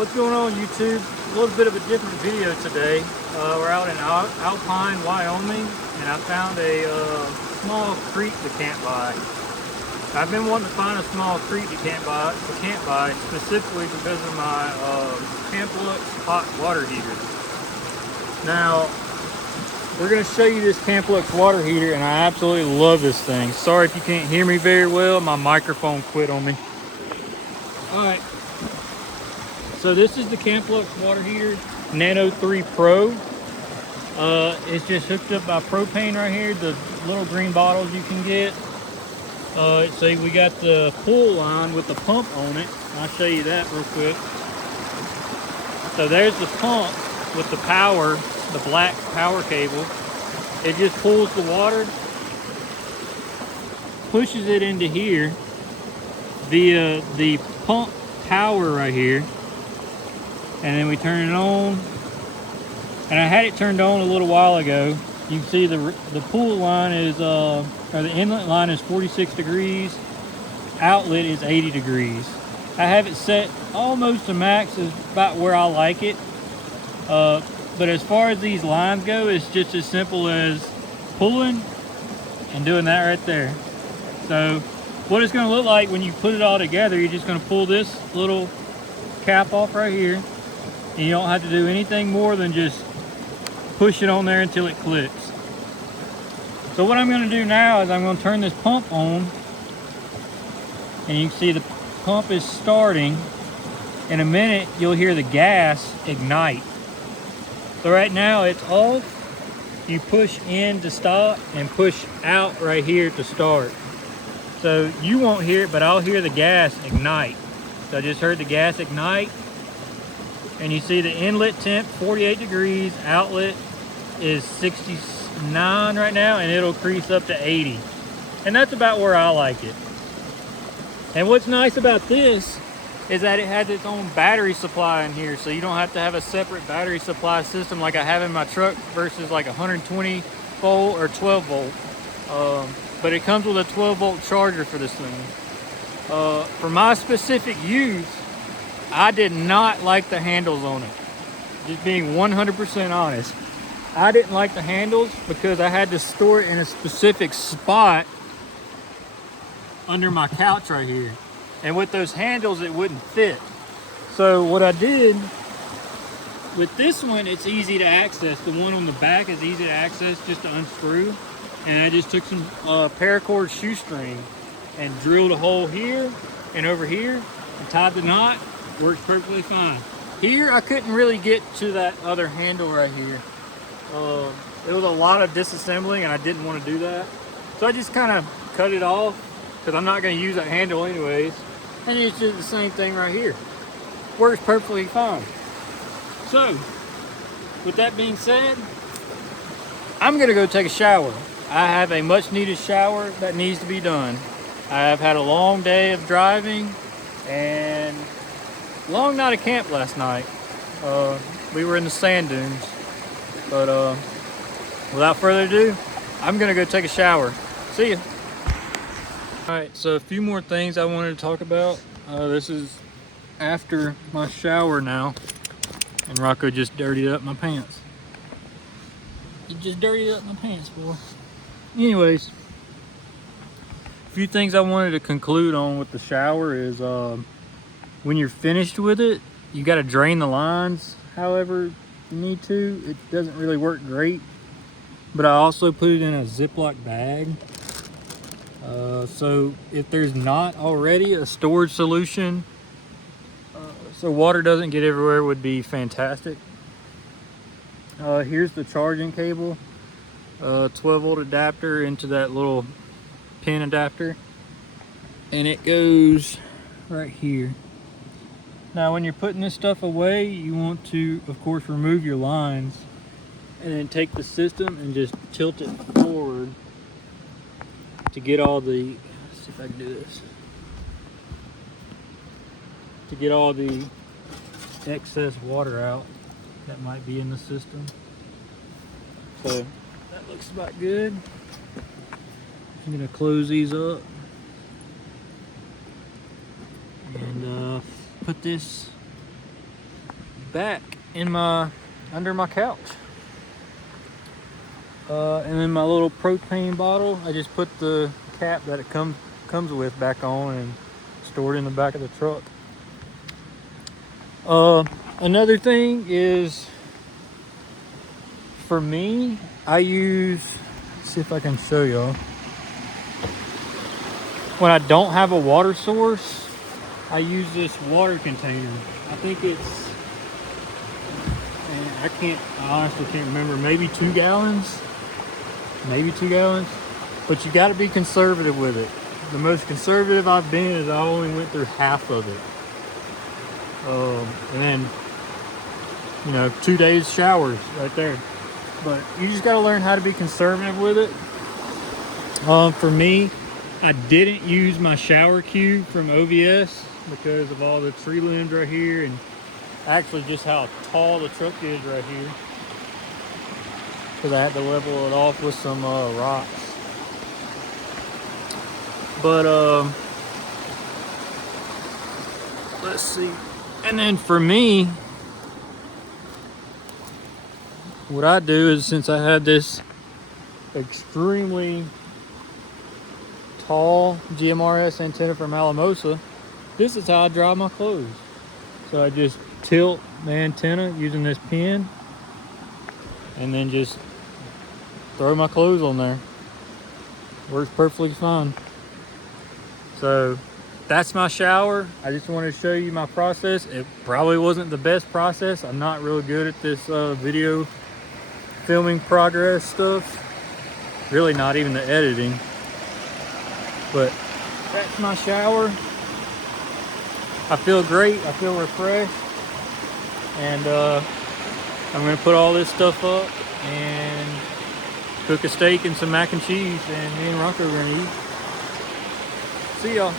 What's going on YouTube? A little bit of a different video today. We're out in Alpine, Wyoming, and I found a small creek to camp by. I've been wanting to find a small creek to camp by specifically because of my Camplux hot water heater. Now, we're going to show you this Camplux water heater, and I absolutely love this thing. Sorry if you can't hear me very well, my microphone quit on me. Alright, so this is the Camplux water heater, Nano 3 Pro. It's just hooked up by propane right here, the little green bottles you can get. So we got the pull line with the pump on it. I'll show you that real quick. So there's the pump with the power, the black power cable. It just pulls the water, pushes it into here via the pump power right here, and then we turn it on. And I had it turned on a little while ago. You can see the pool line is or the inlet line is 46 degrees, outlet is 80 degrees. I have it set almost to max, is about where I like it. But as far as these lines go, it's just as simple as pulling and doing that right there. So what it's going to look like when you put it all together, you're just going to pull this little cap off right here, and you don't have to do anything more than just push it on there until it clicks. So what I'm going to do now is I'm going to turn this pump on, and you can see the pump is starting. In a minute you'll hear the gas ignite. So right now it's off. You push in to stop and push out right here to start. So you won't hear it, but I'll hear the gas ignite. So I just heard the gas ignite, and you see the inlet temp 48 degrees, outlet is 69 right now, and it'll crease up to 80. And that's about where I like it. And what's nice about this is that it has its own battery supply in here, so you don't have to have a separate battery supply system like I have in my truck versus like 120 volt or 12 volt. But it comes with a 12 volt charger for this thing. For my specific use, I did not like the handles on it. Just being 100% honest. I didn't like the handles because I had to store it in a specific spot under my couch right here. And with those handles, it wouldn't fit. So what I did, with this one, it's easy to access. The one on the back is easy to access, just to unscrew. And I just took some paracord shoestring and drilled a hole here and over here and tied the knot. Works perfectly fine. Here, I couldn't really get to that other handle right here. It was a lot of disassembling, and I didn't want to do that. So I just kind of cut it off, because I'm not going to use that handle anyways. And it's just the same thing right here. Works perfectly fine. So, with that being said, I'm going to go take a shower. I have a much needed shower that needs to be done. I have had a long day of driving and long night of camp last night. We were in the sand dunes. But without further ado, I'm going to go take a shower. See ya. Alright, so a few more things I wanted to talk about. This is after my shower now. And Rocco just dirtied up my pants. He just dirtied up my pants, boy. Anyways, a few things I wanted to conclude on with the shower is when you're finished with it, you got to drain the lines however you need to. It doesn't really work great, but I also put it in a Ziploc bag. So if there's not already a storage solution so water doesn't get everywhere, would be fantastic. Here's the charging cable, 12 volt adapter into that little pin adapter, and it goes right here. Now when you're putting this stuff away, you want to of course remove your lines and then take the system and just tilt it forward to get all the, let's see if I can do this, to get all the excess water out that might be in the system. So that looks about good. I'm gonna close these up and put this back in under my couch. And then my little propane bottle, I just put the cap that it comes with back on and store it in the back of the truck. Another thing is, for me, I use, let's see if I can show y'all. When I don't have a water source, I use this water container. I think it's, I honestly can't remember, maybe 2 gallons? Maybe 2 gallons. But you gotta be conservative with it. The most conservative I've been is I only went through half of it. And then, you know, 2 days showers right there. But you just gotta learn how to be conservative with it. For me, I didn't use my shower cue from OVS because of all the tree limbs right here, and actually just how tall the truck is right here. Because I had to level it off with some rocks. But let's see. And then for me, what I do is, since I had this extremely tall GMRS antenna from Alamosa, this is how I dry my clothes. So I just tilt the antenna using this pin and then just throw my clothes on there. Works perfectly fine. So that's my shower. I just wanted to show you my process. It probably wasn't the best process. I'm not really good at this video filming progress stuff. Really not even the editing. But that's my shower. I feel great. I feel refreshed. And I'm gonna put all this stuff up and cook a steak and some mac and cheese, and me and Rocco are gonna eat. See y'all.